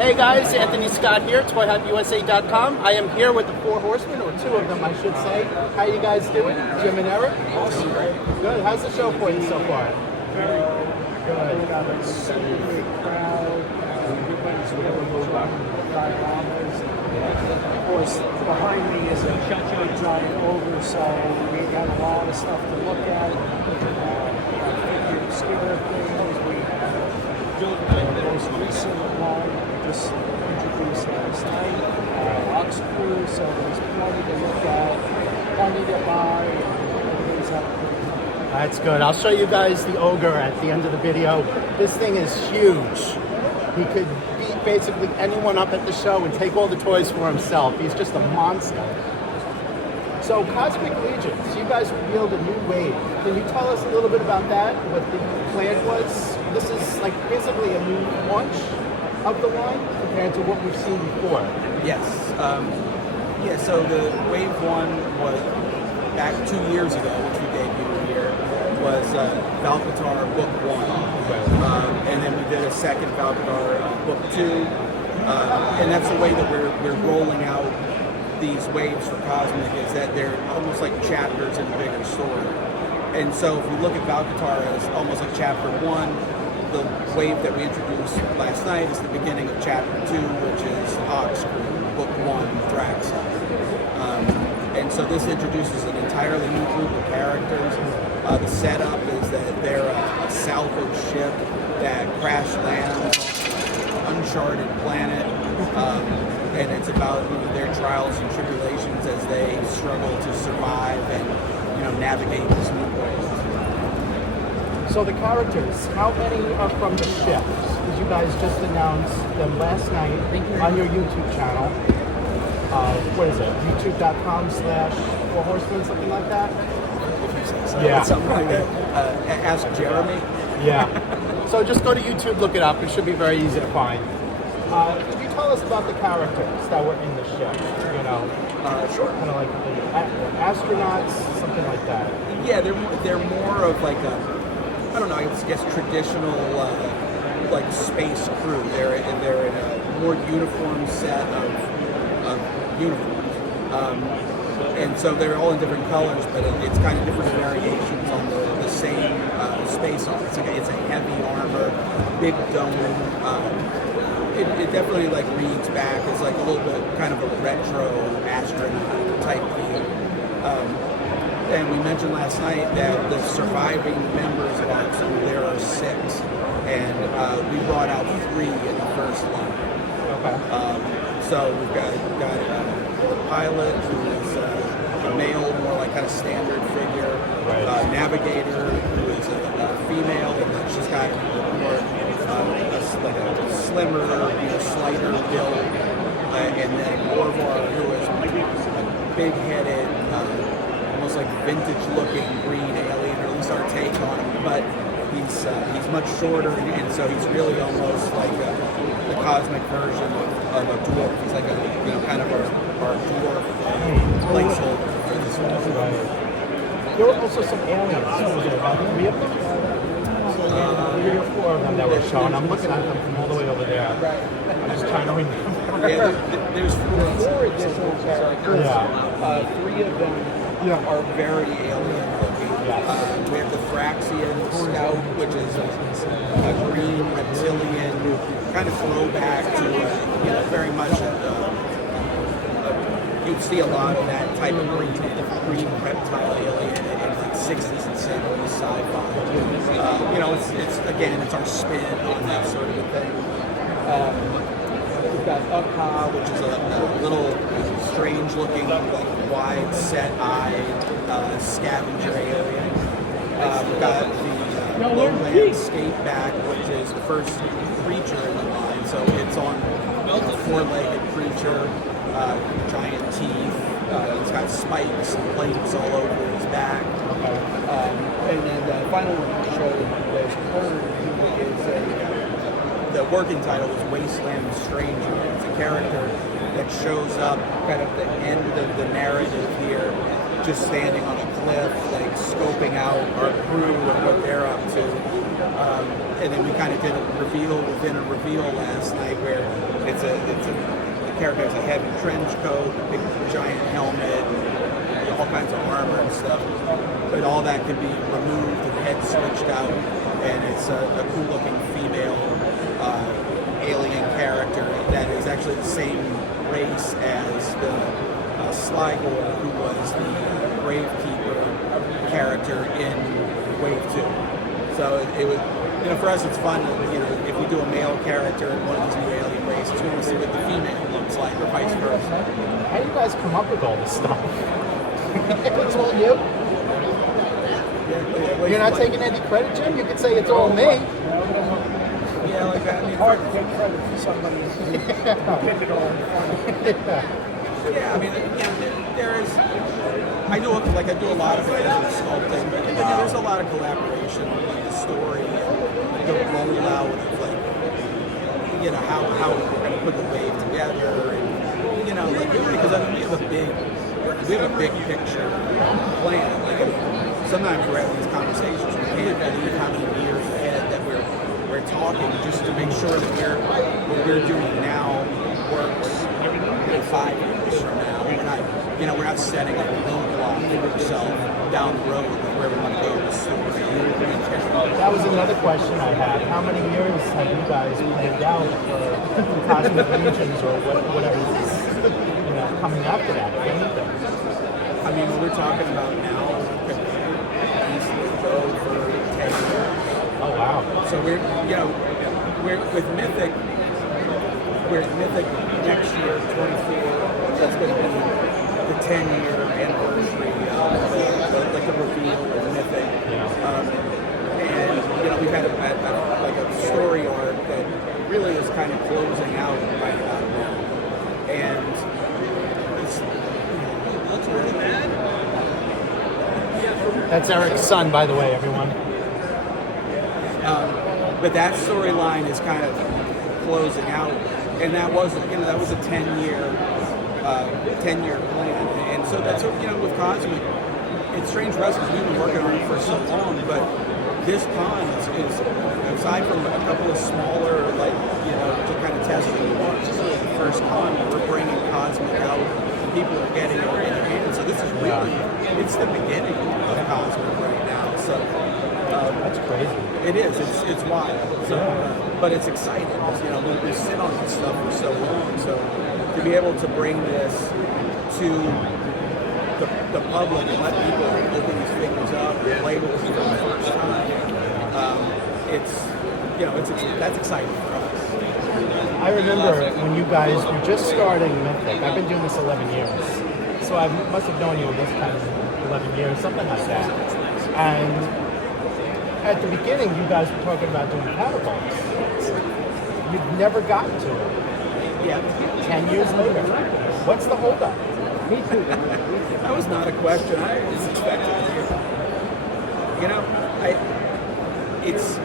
Hey guys, Anthony Scott here, ToyHypeUSA.com. I am here with the Four Horsemen, or two of them I should say. How you guys doing? Jim and Eric? Awesome. Good. How's the show for you so far? Very good. We got a super big crowd. Everybody's really enjoying the dioramas. Of course, behind me is a giant ogre, so we got a lot of stuff to look at. Figure skater things. We have the most recent one just introduced last night, Oxkrewe, so there's plenty to look at, plenty to buy, everybody's out there. That's good. I'll show you guys the ogre at the end of the video. This thing is huge. He could beat basically anyone up at the show and take all the toys for himself. He's just a monster. So Cosmic Legions, you guys revealed a new wave. Can you tell us a little bit about that, what the plan was? This is like basically a new launch of the line compared to what we've seen before. Yes. So the Wave 1 was back 2 years ago, which we debuted here, was Valkatar Book 1. And then we did a second Valkatar Book 2. And that's the way that we're rolling out these waves for Cosmic, is that they're almost like chapters in a bigger story. And so if we look at Valkatar as almost like chapter 1, the wave that we introduced last night is the beginning of chapter 2, which is Oxkrewe, Book 1, Thraxa. And so this introduces an entirely new group of characters. The setup is that they're a salvage ship that crash lands on an uncharted planet, and it's about their trials and tribulations as they struggle to survive and navigate this new world. So the characters, how many are from the ship? Because you guys just announced them last night on your YouTube channel. What is it? YouTube.com/Four Horsemen, something like that? Yeah. Something like that. Ask Jeremy. Yeah. So just go to YouTube, look it up. It should be very easy to find. Could you tell us about the characters that were in the ship? Sure. Kind of like the astronauts, something like that. Yeah, they're more of like a, I don't know, I guess traditional like space crew. They're in a more uniform set of uniforms, and so they're all in different colors, but it's kind of different variations on the same space armor. It's a heavy armor, big dome. It definitely like reads back as like a little bit kind of a retro astronaut type feel. And we mentioned last night that the surviving members of Oxkrewe, there are 6, and we brought out 3 in the first line. Okay. So we've got a pilot who is a male, more like kind of standard figure. Right. Navigator who is a female, and she's got more like a slimmer, slighter build, and then Orvar, who is a big-headed, almost like vintage-looking green alien, or at least our take on him. But he's much shorter, and so he's really almost like the cosmic version of a dwarf. He's like a kind of our dwarf placeholder for this one. Right. There were also some aliens. Was there about 3 of them? 3 or 4 of them that were shown. I'm looking at them from all the way over there. Right. I'm just trying to remember. Yeah, there's 4 additional characters. Yeah. 3 of them are very alien looking. We have the Thraxian Scout, which is a green reptilian, kind of throwback to very much you'd see a lot of that type of green reptile alien in like 60s and 70s sci-fi. It's our spin on that sort of a thing. We've got Oxkrewe, which is a little strange-looking, like wide-set-eyed scavenger alien. We've got the lowland skateback, which is the first creature in the line. So it's on a 4-legged creature, giant teeth. He's got spikes and plates all over his back. And then the final one we showed was Kern, who is the working title is Wasteland Stranger. It's a character that shows up kind of at the end of the narrative here, just standing on a cliff, like scoping out our crew and what they're up to. And then we kind of did a reveal within a reveal last night where it's the character has a heavy trench coat, a big giant helmet, and all kinds of armor and stuff. But all that can be removed and head switched out, and it's a cool-looking female alien character that is actually the same race as the Sligor, who was the Gravekeeper character in Wave 2. So it was, for us it's fun, if we do a male character in one of these new alien races, we want to see what the female looks like, or vice versa. How do you guys come up with all this stuff? It's all you? Yeah, You're not taking any credit, Jim? You could say it's all me. Yeah, like that. I mean, Hard to get credit for somebody who did it all in front of you. yeah, I mean, there is. I do a lot of it as sculpting, but there's a lot of collaboration with the story, the rollout of how we're going to put the wave together, and because we have a big picture plan. Sometimes we're having these conversations, we can't believe how many years ahead that we're talking, just to make sure that what we're doing now works 5 years from now. We're not setting up a roadblock for yourself down the road where we want to go with the story. That was another question I had. How many years have you guys planned out for Cosmic Legions or whatever is coming after that, if anything? I mean, what we're talking about now could easily go for 10 years. Oh wow! So we're with Mythic. We're at Mythic next year, 24. That's going to be the 10-year anniversary of the reveal of Mythic. And we've had a story arc that really is kind of closing out right about now. And it's really bad. That's Eric's son, by the way, everyone. But that storyline is kind of closing out, and that was a 10-year plan. And so that's with Cosmic, it's strange for us because we've been working on it for so long. But this con is aside from a couple of smaller, to kind of test the waters. The first con, we're bringing Cosmic out, and people are getting it in their hands. So this is really, it's the beginning of Cosmic right now. So. That's crazy. It is. It's wild. So, but it's exciting. We sit on this stuff for so long. So to be able to bring this to the public and let people open these figures up and play with them for the first time, that's exciting for us. I remember when you guys were just starting Mythic. I've been doing this 11 years, so I must have known you this kind of 11 years, something like that. And at the beginning, you guys were talking about doing catapults. You've never gotten to it. Yeah. 10 years later. What's the holdup? Me too. That was not a question I was expecting to hear. It's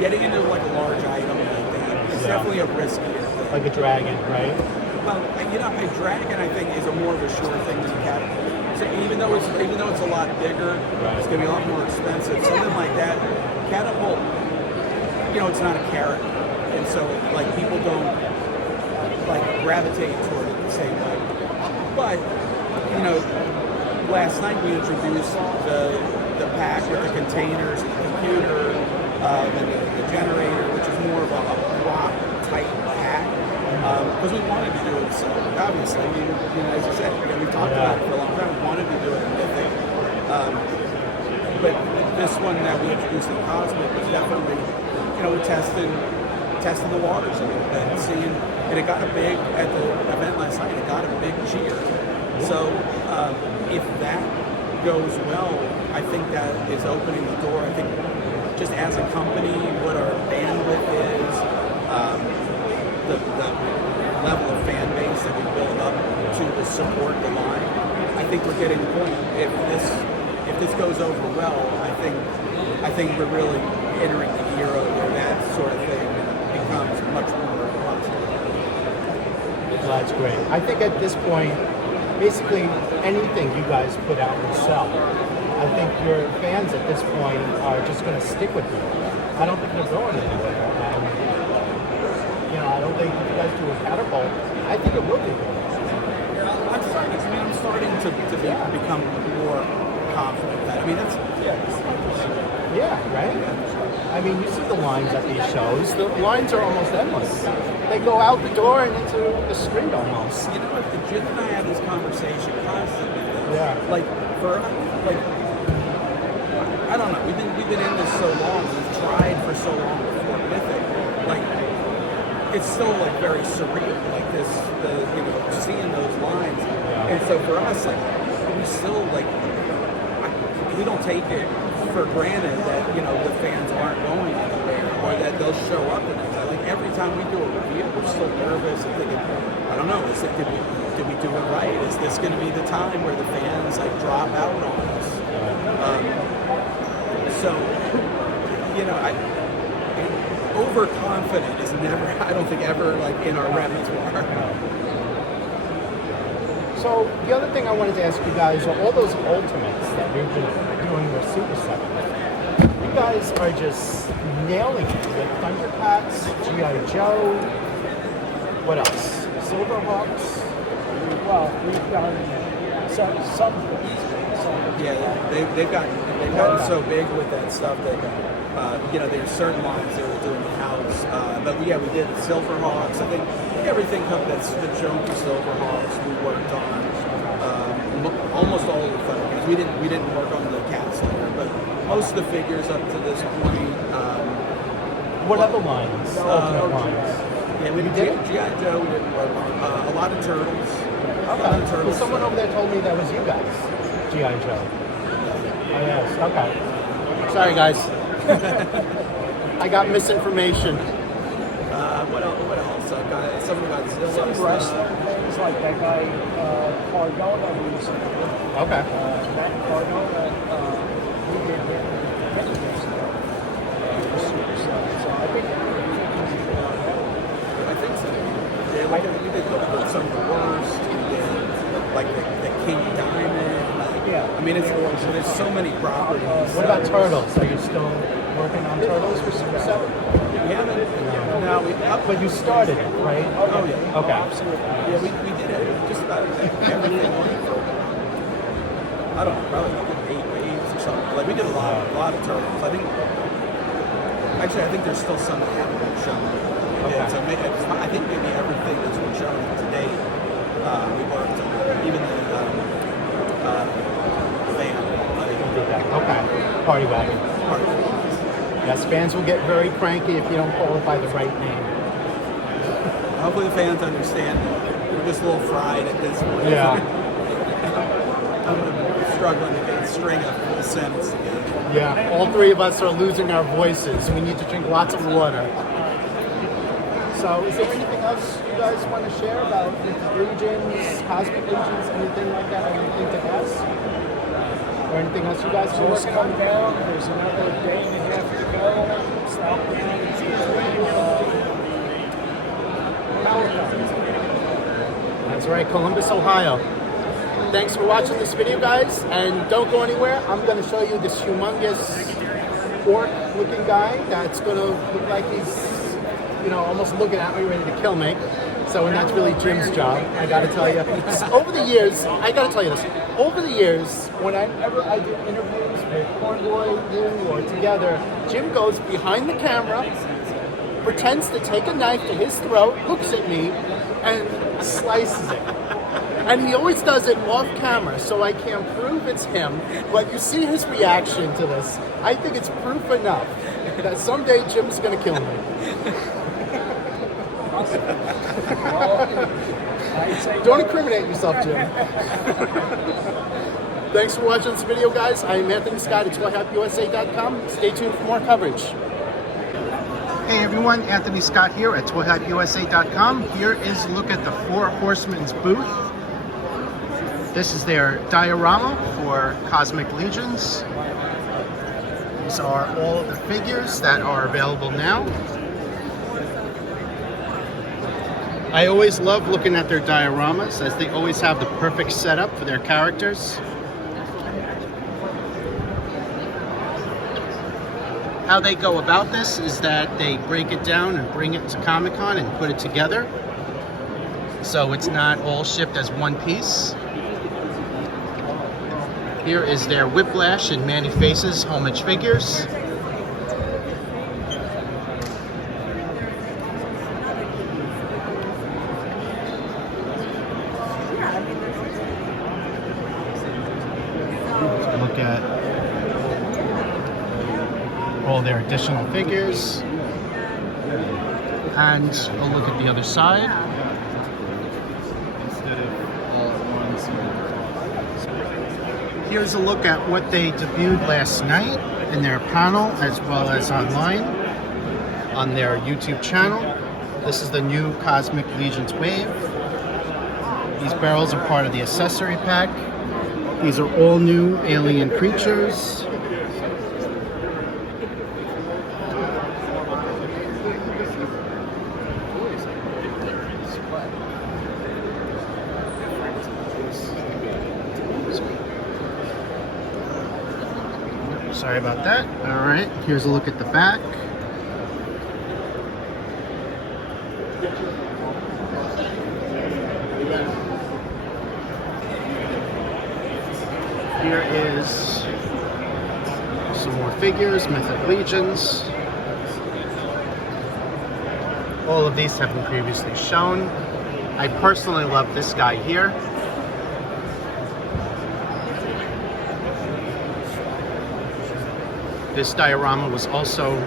getting into a large item like that. It's definitely a riskier thing. Like a dragon, right? Well, a dragon I think is more of a sure thing than a catapult. So even though it's a lot bigger, it's going to be a lot more expensive. Something like that, catapult, it's not a character, and so people don't gravitate toward it the same way. But last night we introduced the pack with the containers, the computer, and the generator, which is more of a prop type pack. Because we wanted to do it, so obviously, as you said, we talked about it for a long time. We wanted to do it in Mythic, but this one that we introduced in Cosmic was definitely, testing the waters a little bit, and it got a big at the event last night. It got a big cheer. So if that goes well, I think that is opening the door. I think just as a company, what our bandwidth is. The level of fan base that we build up to support the line. I think we're getting the point. If this goes over well, I think we're really entering the era where that sort of thing becomes much more possible. Well, that's great. I think at this point, basically anything you guys put out will sell. I think your fans at this point are just going to stick with you. I don't think they're going anywhere. I don't think if you guys do a catapult, good looking. I'm starting to become more confident. That I mean, that's Yeah, right? I mean, you see the lines at these shows. The lines are almost endless. They go out the door and into the street almost. you know what? The Jim and I have this conversation constantly. Yeah. Like I don't know. We've been in this so long. We've tried for so long before Mythic. Like it's still like very surreal. Like seeing those lines. Yeah. And so for us, like we still like we don't take it for granted that the fans aren't going anywhere or that they'll show up and like every time we do a review, we're still nervous and thinking, I don't know, did we do it right? Is this going to be the time where the fans like drop out on us? So overconfident is never, I don't think ever like in our repertoire. So the other thing I wanted to ask you guys are all those ultimates that we've been doing with Super 7. You guys are just nailing it with Thundercats, G.I. Joe. What else? Silverhawks. Well, we've done some things. Yeah, they've gotten so big with that stuff that there's certain lines they were doing in house. But we did Silverhawks. I think everything that's been shown for Silverhawks we worked on. Almost all of the Thundercats. We didn't work on the Cat Slayer, but most of the figures up to this point. What other lines? Ultimate lines. Yeah, we did G.I. Joe. We didn't work on a lot of Turtles. Okay. Well, someone over there told me that was you guys, G.I. Joe. Oh, yes. Okay. Sorry, guys. I got misinformation. What else? Some of Godzilla Some stuff. wrestling things like that guy Cardona who's Okay. Matt Cardona, we did him many years ago. Super Slam. So I think he's I think so. Yeah, we did some of the worst. We did like the King Diamond. I mean, there's so many properties. What about Turtles? Are you still working on Turtles for Super 7? We haven't. No, But you started it, right? Oh yeah. Okay. Absolutely. Yeah, we did it. Just about everything. I don't know, probably like 8 waves or something. Like we did a lot of Turtles. I think there's still some that haven't been shown. Okay. So I think maybe everything that's been shown to date, we worked on. Even the van. Okay. Party Wagon. Yes, fans will get very cranky if you don't call it by the right name. Hopefully the fans understand. We're just a little fried at this point. Yeah. I'm struggling to get a string of full sentence together. Yeah. All three of us are losing our voices. We need to drink lots of water. So, is there anything else you guys want to share about Legions, Cosmic Legions, anything like that? Anything to ask? Or anything else you guys are just working come on? down. There's another day and a half to go. Southbound That's right, Columbus, Ohio. Thanks for watching this video, guys, and don't go anywhere. I'm going to show you this humongous orc-looking guy that's going to look like he's, almost looking at me, ready to kill me. So, and that's really Jim's job, I got to tell you. Over the years, I got to tell you this. Over the years, whenever I do interviews with Cornboy, you, or together, Jim goes behind the camera, pretends to take a knife to his throat, looks at me, and slices it. And he always does it off camera, so I can't prove it's him. But you see his reaction to this. I think it's proof enough that someday Jim's going to kill me. Don't incriminate yourself, Jim. Thanks for watching this video, guys. I'm Anthony Scott at ToyHypeUSA.com. Stay tuned for more coverage. Hey everyone, Anthony Scott here at ToyHypeUSA.com. Here is a look at the Store Horsemen's booth. This is their diorama for Cosmic Legions. These are all of the figures that are available now. I always love looking at their dioramas, as they always have the perfect setup for their characters. How they go about this is that they break it down and bring it to Comic-Con and put it together. so it's not all shipped as one piece. Here is their Whiplash and Manny Faces homage figures. Look at all their additional figures. And a look at the other side. Instead of all at once. Here's a look at what they debuted last night in their panel, as well as online on their YouTube channel. This is the new Cosmic Legions Wave. These barrels are part of the accessory pack. These are all new alien creatures. Sorry about that. All right, here's a look at the back. Here is some more figures, Mythic Legions. All of these have been previously shown. I personally love this guy here. This diorama was also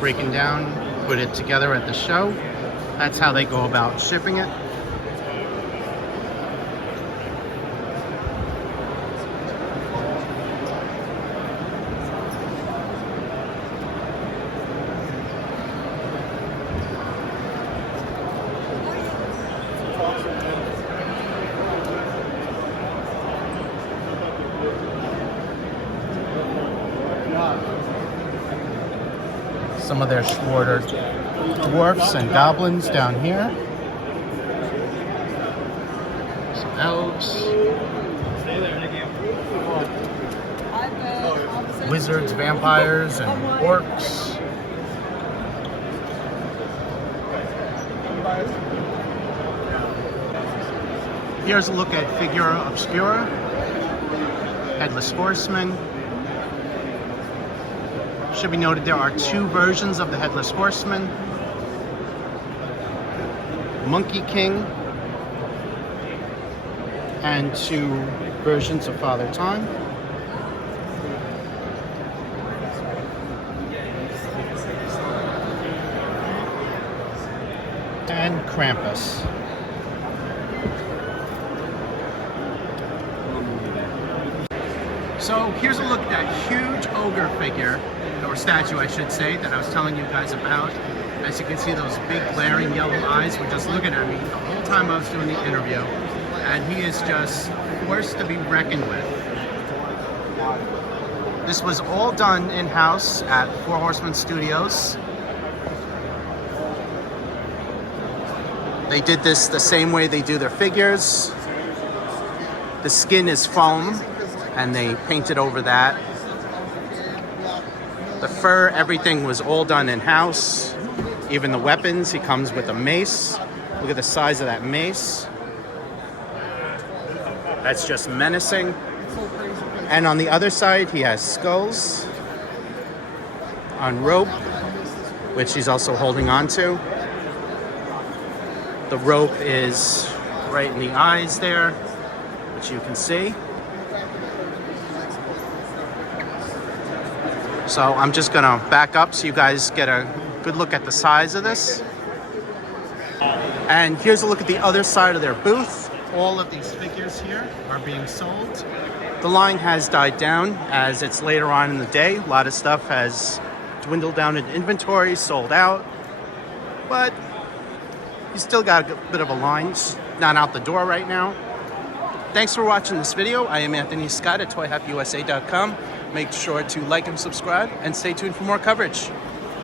breaking down, put it together at the show. That's how they go about shipping it. Some of their shorter dwarfs and goblins down here. Some elves. Wizards, vampires, and orcs. Here's a look at Figura Obscura, Headless Horsemen. Should be noted there are two versions of the Headless Horseman. Monkey King and two versions of Father Time. And Krampus. So here's a look at that huge ogre figure, or statue I should say, that I was telling you guys about. As you can see, those big glaring yellow eyes were just looking at me the whole time I was doing the interview. And he is just forced to be reckoned with. This was all done in-house at Store Horsemen Studios. They did this the same way they do their figures. The skin is foam, and they painted over that. The fur, everything was all done in-house. Even the weapons, he comes with a mace. Look at the size of that mace. That's just menacing. And on the other side, he has skulls on rope, which he's also holding on to. The rope is right in the eyes there, which you can see. So I'm just gonna back up so you guys get a good look at the size of this. And here's a look at the other side of their booth. All of these figures here are being sold. The line has died down as it's later on in the day. A lot of stuff has dwindled down in inventory, sold out. But you still got a bit of a line, just not out the door right now. Thanks for watching this video. I am Anthony Scott at ToyHopUSA.com. Make sure to like and subscribe and stay tuned for more coverage.